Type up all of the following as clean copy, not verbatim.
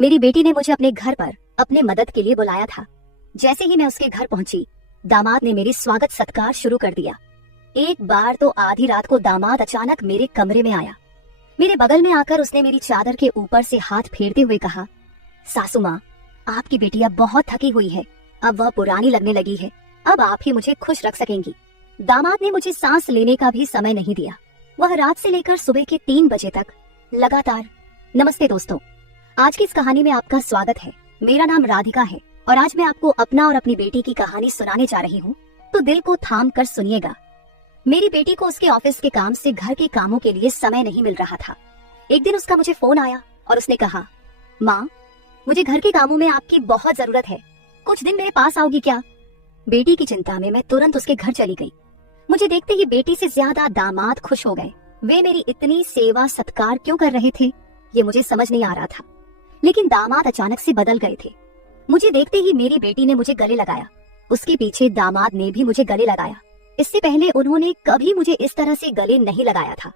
मेरी बेटी ने मुझे अपने घर पर अपने मदद के लिए बुलाया था। जैसे ही मैं उसके घर पहुंची, दामाद ने मेरी स्वागत सत्कार शुरू कर दिया। एक बार तो आधी रात को दामाद अचानक मेरे कमरे में आया। मेरे बगल में आकर उसने मेरी चादर के ऊपर से हाथ फेरते हुए कहा, सासू माँ, आपकी बेटी अब बहुत थकी हुई है, अब वह पुरानी लगने लगी है, अब आप ही मुझे खुश रख सकेंगी। दामाद ने मुझे सांस लेने का भी समय नहीं दिया। वह रात से लेकर सुबह के 3 बजे तक लगातार। नमस्ते दोस्तों, आज की इस कहानी में आपका स्वागत है। मेरा नाम राधिका है और आज मैं आपको अपना और अपनी बेटी की कहानी सुनाने जा रही हूँ, तो दिल को थाम कर सुनिएगा। मेरी बेटी को उसके ऑफिस के काम से घर के कामों के लिए समय नहीं मिल रहा था। एक दिन उसका मुझे फोन आया और उसने कहा, माँ, मुझे घर के कामों में आपकी बहुत जरूरत है, कुछ दिन मेरे पास आओगी क्या? बेटी की चिंता में मैं तुरंत उसके घर चली गई। मुझे देखते ही बेटी से ज्यादा दामाद खुश हो गए। वे मेरी इतनी सेवा सत्कार क्यों कर रहे थे, ये मुझे समझ नहीं आ रहा था। लेकिन दामाद अचानक से बदल गए थे। मुझे देखते ही मेरी बेटी ने मुझे गले लगाया। उसके पीछे दामाद ने भी मुझे गले लगाया। इससे पहले उन्होंने कभी मुझे इस तरह से गले नहीं लगाया था।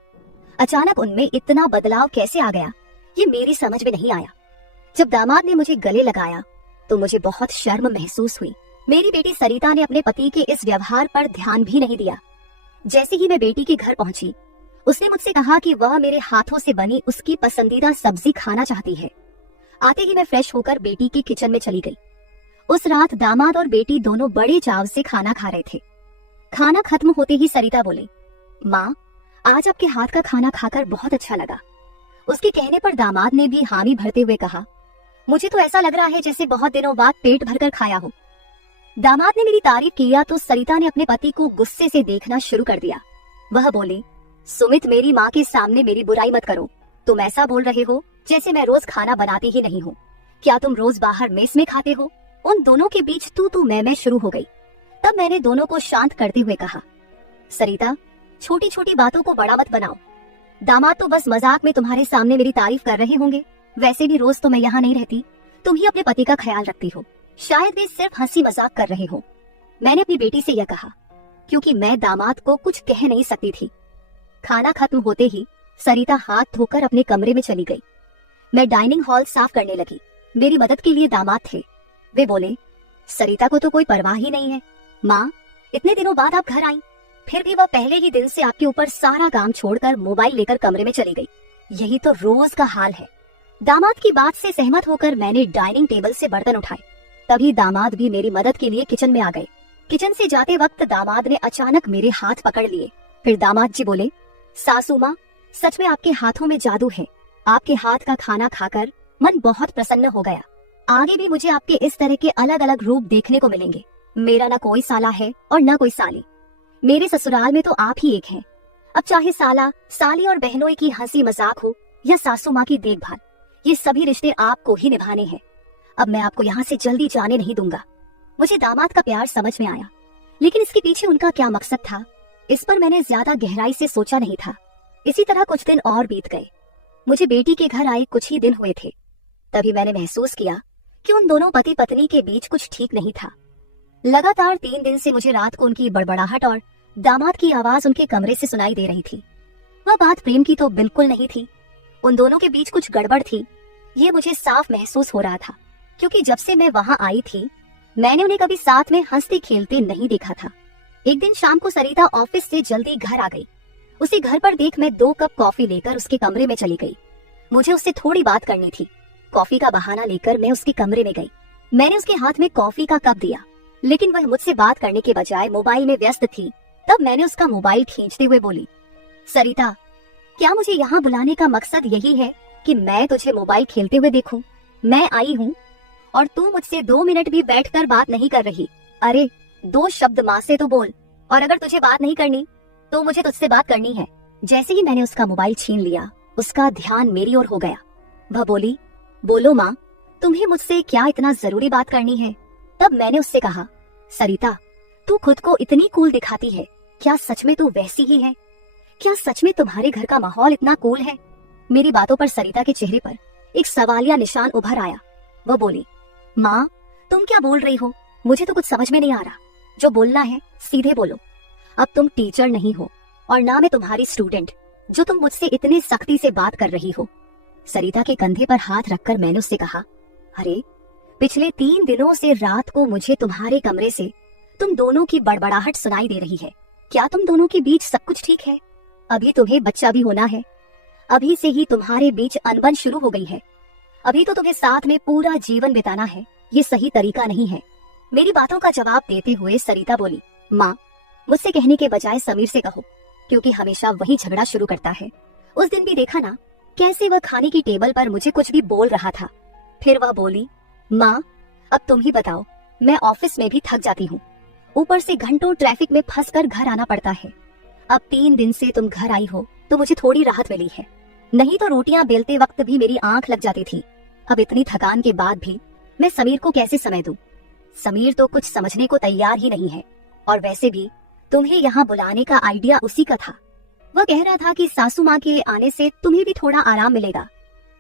अचानक उनमें इतना बदलाव कैसे आ गया, ये मेरी समझ में नहीं आया। जब दामाद ने मुझे गले लगाया तो मुझे बहुत शर्म महसूस हुई। मेरी बेटी सरिता ने अपने पति के इस व्यवहार पर ध्यान भी नहीं दिया। जैसे ही मैं बेटी के घर पहुंची, उसने मुझसे कहा कि वह मेरे हाथों से बनी उसकी पसंदीदा सब्जी खाना चाहती है। आते ही मैं फ्रेश होकर बेटी की किचन में चली गई। उस रात दामाद और बेटी दोनों बड़े चाव से खाना खा रहे थे। खाना खत्म होते ही सरिता बोली, माँ, आज आपके हाथ का खाना खाकर बहुत अच्छा लगा। उसके कहने पर दामाद ने भी हामी भरते हुए कहा, मुझे तो ऐसा लग रहा है जैसे बहुत दिनों बाद पेट भरकर खाया हो। दामाद ने मेरी तारीफ किया तो सरिता ने अपने पति को गुस्से से देखना शुरू कर दिया। वह बोली, सुमित, मेरी माँ के सामने मेरी बुराई मत करो। तुम ऐसा बोल रहे हो जैसे मैं रोज खाना बनाती ही नहीं हूँ। क्या तुम रोज बाहर मेस में खाते हो? उन दोनों के बीच तू मैं शुरू हो गई। तब मैंने दोनों को शांत करते हुए कहा, सरिता, छोटी छोटी बातों को बड़ा मत बनाओ। दामाद तो बस मजाक में तुम्हारे सामने मेरी तारीफ कर रहे होंगे। वैसे भी रोज तो मैं यहाँ नहीं रहती, तुम ही अपने पति का ख्याल रखती हो। शायद वे सिर्फ हंसी मजाक कर रहे हो। मैंने अपनी बेटी से यह कहा क्योंकि मैं दामाद को कुछ कह नहीं सकती थी। खाना खत्म होते ही सरिता हाथ धोकर अपने कमरे में चली गई। मैं डाइनिंग हॉल साफ करने लगी। मेरी मदद के लिए दामाद थे। वे बोले, सरिता को तो कोई परवाह ही नहीं है। माँ, इतने दिनों बाद आप घर आई, फिर भी वह पहले ही दिन से आपके ऊपर सारा काम छोड़कर मोबाइल लेकर कमरे में चली गई। यही तो रोज का हाल है। दामाद की बात से सहमत होकर मैंने डाइनिंग टेबल से बर्तन उठाए। तभी दामाद भी मेरी मदद के लिए किचन में आ गए। किचन से जाते वक्त दामाद ने अचानक मेरे हाथ पकड़ लिए। फिर दामाद जी बोले, सासू माँ, सच में आपके हाथों में जादू है। आपके हाथ का खाना खाकर मन बहुत प्रसन्न हो गया। आगे भी मुझे आपके इस तरह के अलग अलग रूप देखने को मिलेंगे। मेरा ना कोई साला है और ना कोई साली। मेरे ससुराल में तो आप ही एक हैं। अब चाहे साला, साली और बहनों की हंसी मजाक हो या सासू माँ की देखभाल, ये सभी रिश्ते आपको ही निभाने हैं। अब मैं आपको यहाँ से जल्दी जाने नहीं दूंगा। मुझे दामाद का प्यार समझ में आया, लेकिन इसके पीछे उनका क्या मकसद था, इस पर मैंने ज्यादा गहराई से सोचा नहीं था। इसी तरह कुछ दिन और बीत गए। मुझे बेटी के घर आए कुछ ही दिन हुए थे। तभी मैंने महसूस किया कि उन दोनों पति पत्नी के बीच कुछ ठीक नहीं था। लगातार 3 दिन से मुझे रात को उनकी बड़बड़ाहट और दामाद की आवाज उनके कमरे से सुनाई दे रही थी। वह बात प्रेम की तो बिल्कुल नहीं थी। उन दोनों के बीच कुछ गड़बड़ थी, ये मुझे साफ महसूस हो रहा था, क्योंकि जब से मैं वहां आई थी मैंने उन्हें कभी साथ में हंसते खेलते नहीं देखा था। एक दिन शाम को सरिता ऑफिस से जल्दी घर आ गई। उसे घर पर देख मैं 2 कप कॉफी लेकर उसके कमरे में चली गई। मुझे उससे थोड़ी बात करनी थी। कॉफी का बहाना लेकर मैं उसके कमरे में गई। मैंने उसके हाथ में कॉफी का कप दिया, लेकिन वह मुझसे बात करने के बजाय मोबाइल में व्यस्त थी। तब मैंने उसका मोबाइल खींचते हुए बोली, सरिता, क्या मुझे यहाँ बुलाने का मकसद यही है कि मैं तुझे मोबाइल खेलते हुए देखूं? मैं आई हूँ और तू मुझसे 2 मिनट भी बैठकर बात नहीं कर रही। अरे 2 शब्द माँ से तो बोल, और अगर तुझे बात नहीं करनी तो मुझे तुझसे बात करनी है। जैसे ही मैंने उसका मोबाइल छीन लिया, उसका ध्यान मेरी ओर हो गया। वह बोली, बोलो माँ, तुम्हें मुझसे क्या इतना जरूरी बात करनी है? तब मैंने उससे कहा, सरिता, तू खुद को इतनी कूल दिखाती है, क्या सच में तू वैसी ही है? क्या सच में तुम्हारे घर का माहौल इतना कूल है? मेरी बातों पर सरिता के चेहरे पर एक सवालिया निशान उभर आया। वह बोली, माँ, तुम क्या बोल रही हो? मुझे तो कुछ समझ में नहीं आ रहा। जो बोलना है सीधे बोलो। अब तुम टीचर नहीं हो और ना मैं तुम्हारी स्टूडेंट, जो तुम मुझसे इतने सख्ती से बात कर रही हो। सरिता के कंधे पर हाथ रखकर मैंने उससे कहा, अरे, पिछले 3 दिनों से रात को मुझे तुम्हारे कमरे से तुम दोनों की बड़बड़ाहट सुनाई दे रही है। क्या तुम दोनों के बीच सब कुछ ठीक है? अभी तुम्हें बच्चा भी होना है। अभी से ही तुम्हारे बीच अनबन शुरू हो गई है। अभी तो तुम्हें साथ में पूरा जीवन बिताना है। ये सही तरीका नहीं है। मेरी बातों का जवाब देते हुए सरिता बोली, माँ, मुझसे कहने के बजाय समीर से कहो, क्योंकि हमेशा वही झगड़ा शुरू करता है। उस दिन भी देखा ना, कैसे वह खाने की टेबल पर मुझे कुछ भी बोल रहा था। फिर वह बोली, माँ, अब तुम ही बताओ, मैं ऑफिस में भी थक जाती हूँ, ऊपर से घंटों ट्रैफिक में फंसकर घर आना पड़ता है। अब 3 दिन से तुम घर आई हो तो मुझे थोड़ी राहत मिली है, नहीं तो रोटियां बेलते वक्त भी मेरी आंख लग जाती थी। अब इतनी थकान के बाद भी मैं समीर को कैसे समय दूं? समीर तो कुछ समझने को तैयार ही नहीं है। और वैसे भी तुम्हें यहाँ बुलाने का आइडिया उसी का था। वह कह रहा था कि सासू माँ के आने से तुम्हें भी थोड़ा आराम मिलेगा।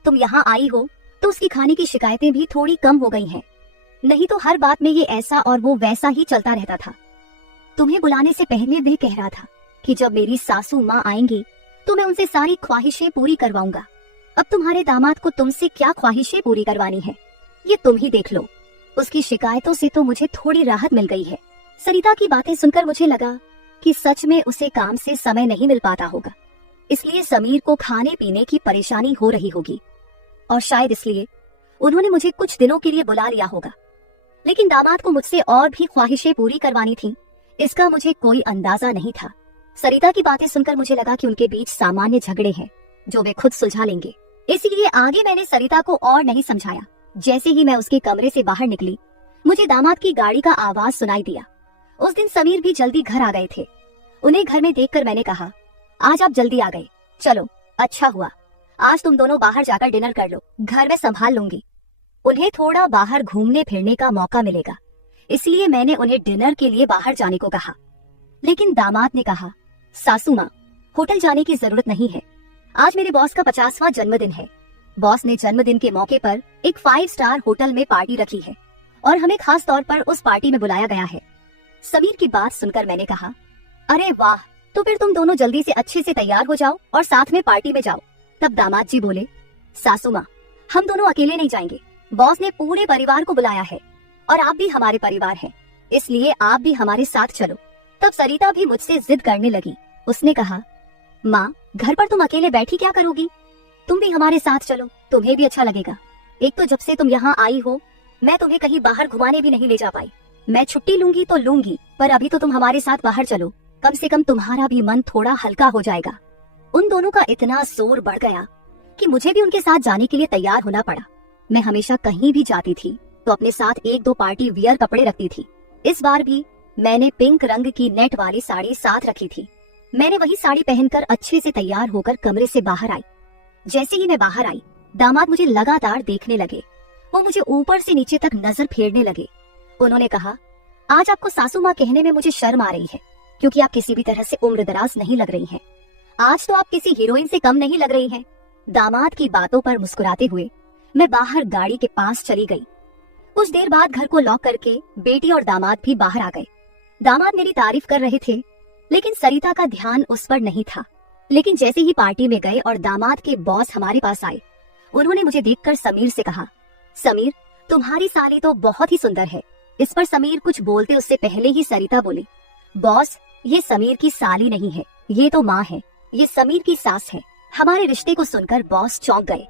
तुम यहाँ आई हो तो उसकी खाने की शिकायतें भी थोड़ी कम हो गई हैं। नहीं तो हर बात में ये ऐसा और वो वैसा ही चलता रहता था। तुम्हें बुलाने से पहले वह कह रहा था कि जब मेरी सासू माँ आएंगी तो मैं उनसे सारी ख्वाहिशें पूरी करवाऊंगा। अब तुम्हारे दामाद को तुमसे क्या ख्वाहिशें पूरी करवानी है, ये तुम ही देख लो। उसकी शिकायतों से तो मुझे थोड़ी राहत मिल गई है। सरिता की बातें सुनकर मुझे लगा कि सच में उसे काम से समय नहीं मिल पाता होगा, इसलिए समीर को खाने पीने की परेशानी हो रही होगी, और शायद इसलिए उन्होंने मुझे कुछ दिनों के लिए बुला लिया होगा। लेकिन दामाद को मुझसे और भी ख्वाहिशें पूरी करवानी थी, इसका मुझे कोई अंदाजा नहीं था। सरिता की बातें सुनकर मुझे लगा कि उनके बीच सामान्य झगड़े हैं जो वे खुद सुलझा लेंगे, इसलिए आगे मैंने सरिता को और नहीं समझाया। जैसे ही मैं उसके कमरे से बाहर निकली, मुझे दामाद की गाड़ी का आवाज सुनाई दिया। उस दिन समीर भी जल्दी घर आ गए थे। उन्हें घर में देखकर मैंने कहा, आज आप जल्दी आ गए, चलो अच्छा हुआ। आज तुम दोनों बाहर जाकर डिनर कर लो, घर में संभाल लूंगी। उन्हें थोड़ा बाहर घूमने फिरने का मौका मिलेगा, इसलिए मैंने उन्हें डिनर के लिए बाहर जाने को कहा। लेकिन दामाद ने कहा, सासू माँ, होटल जाने की जरूरत नहीं है। आज मेरे बॉस का 50वां जन्मदिन है। बॉस ने जन्मदिन के मौके पर एक 5 स्टार होटल में पार्टी रखी है और हमें खास तौर पर उस पार्टी में बुलाया गया है। समीर की बात सुनकर मैंने कहा, अरे वाह, तो फिर तुम दोनों जल्दी से अच्छे से तैयार हो जाओ और साथ में पार्टी में जाओ। तब दामाद जी बोले, सासू माँ, हम दोनों अकेले नहीं जाएंगे। बॉस ने पूरे परिवार को बुलाया है और आप भी हमारे परिवार हैं, इसलिए आप भी हमारे साथ चलो। तब सरिता भी मुझसे जिद करने लगी। उसने कहा, माँ, घर पर तुम अकेले बैठी क्या करोगी? तुम भी हमारे साथ चलो, तुम्हें भी अच्छा लगेगा। एक तो जब से तुम यहाँ आई हो, मैं तुम्हें कहीं बाहर घुमाने भी नहीं ले जा पाई। मैं छुट्टी लूंगी तो लूंगी, पर अभी तो तुम हमारे साथ बाहर चलो, कम से कम तुम्हारा भी मन थोड़ा हल्का हो जाएगा। उन दोनों का इतना जोर बढ़ गया कि मुझे भी उनके साथ जाने के लिए तैयार होना पड़ा। मैं हमेशा कहीं भी जाती थी तो अपने साथ 1-2 पार्टी वियर कपड़े रखती थी। इस बार भी मैंने पिंक रंग की नेट वाली साड़ी साथ रखी थी। मैंने वही साड़ी पहनकर अच्छे से तैयार होकर कमरे से बाहर आई। जैसे ही मैं बाहर आई, दामाद मुझे लगातार देखने लगे। वो मुझे ऊपर से नीचे तक नजर फेरने लगे। उन्होंने कहा, आज आपको सासू माँ कहने में मुझे शर्म आ रही है, क्योंकि आप किसी भी तरह से उम्रदराज नहीं लग रही हैं। आज तो आप किसी हीरोइन से कम नहीं लग रही हैं। दामाद की बातों पर मुस्कुराते हुए मैं बाहर गाड़ी के पास चली गई। कुछ देर बाद घर को लॉक करके बेटी और दामाद भी बाहर आ गए। दामाद मेरी तारीफ कर रहे थे, लेकिन सरिता का ध्यान उस पर नहीं था। लेकिन जैसे ही पार्टी में गए और दामाद के बॉस हमारे पास आए, उन्होंने मुझे देखकर समीर से कहा, समीर, तुम्हारी साली तो बहुत ही सुंदर है। इस पर समीर कुछ बोलते उससे पहले ही सरिता बोली, बॉस, ये समीर की साली नहीं है, ये तो माँ है, ये समीर की सास है। हमारे रिश्ते को सुनकर बॉस चौंक गए।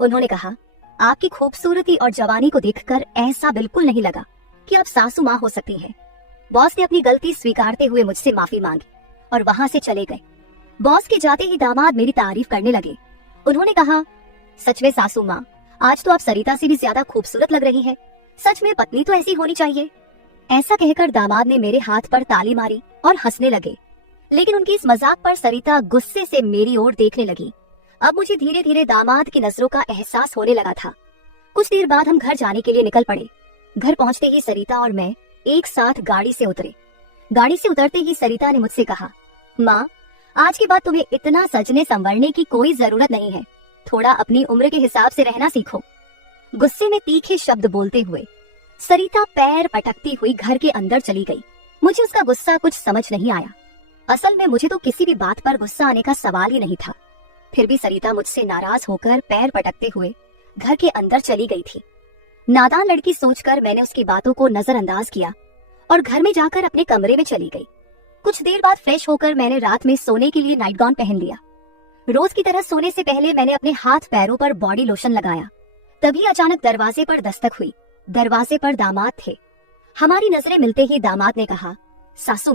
उन्होंने कहा, आपकी खूबसूरती और जवानी को देखकर ऐसा बिल्कुल नहीं लगा कि आप सासू माँ हो सकती हैं। बॉस ने अपनी गलती स्वीकारते हुए मुझसे माफी मांगी और वहाँ से चले गए। बॉस के जाते ही दामाद मेरी तारीफ करने लगे। उन्होंने कहा, सच में सासू माँ, आज तो आप सरिता से भी ज्यादा खूबसूरत लग रही हैं। सच में पत्नी तो ऐसी होनी चाहिए। ऐसा कहकर दामाद ने मेरे हाथ पर ताली मारी और हंसने लगे। लेकिन उनकी इस मजाक पर सरिता गुस्से से मेरी ओर देखने लगी। अब मुझे धीरे धीरे दामाद की नजरों का एहसास होने लगा था। कुछ देर बाद हम घर जाने के लिए निकल पड़े। घर पहुंचते ही सरिता और मैं एक साथ गाड़ी से उतरे। गाड़ी से उतरते ही सरिता ने मुझसे कहा, माँ, आज के बाद तुम्हें इतना सजने संवरने की कोई जरूरत नहीं है। थोड़ा अपनी उम्र के हिसाब से रहना सीखो। गुस्से में तीखे शब्द बोलते हुए सरिता पैर पटकती हुई घर के अंदर चली गई। मुझे उसका गुस्सा कुछ समझ नहीं आया। असल में मुझे तो किसी भी बात पर गुस्सा आने का सवाल ही नहीं था। फिर भी सरिता मुझसे नाराज होकर पैर पटकते हुए घर के अंदर चली गई थी। नादान लड़की सोचकर मैंने उसकी बातों को नजरअंदाज किया और घर में जाकर अपने कमरे में चली गई। कुछ देर बाद फ्रेश होकर मैंने रात में सोने के लिए नाइट गाउन पहन लिया। रोज की तरह सोने से पहले मैंने अपने हाथ पैरों पर बॉडी लोशन लगाया। तभी अचानक दरवाजे पर दस्तक हुई। दरवाजे पर दामाद थे। हमारी नजरें मिलते ही दामाद ने कहा, सासू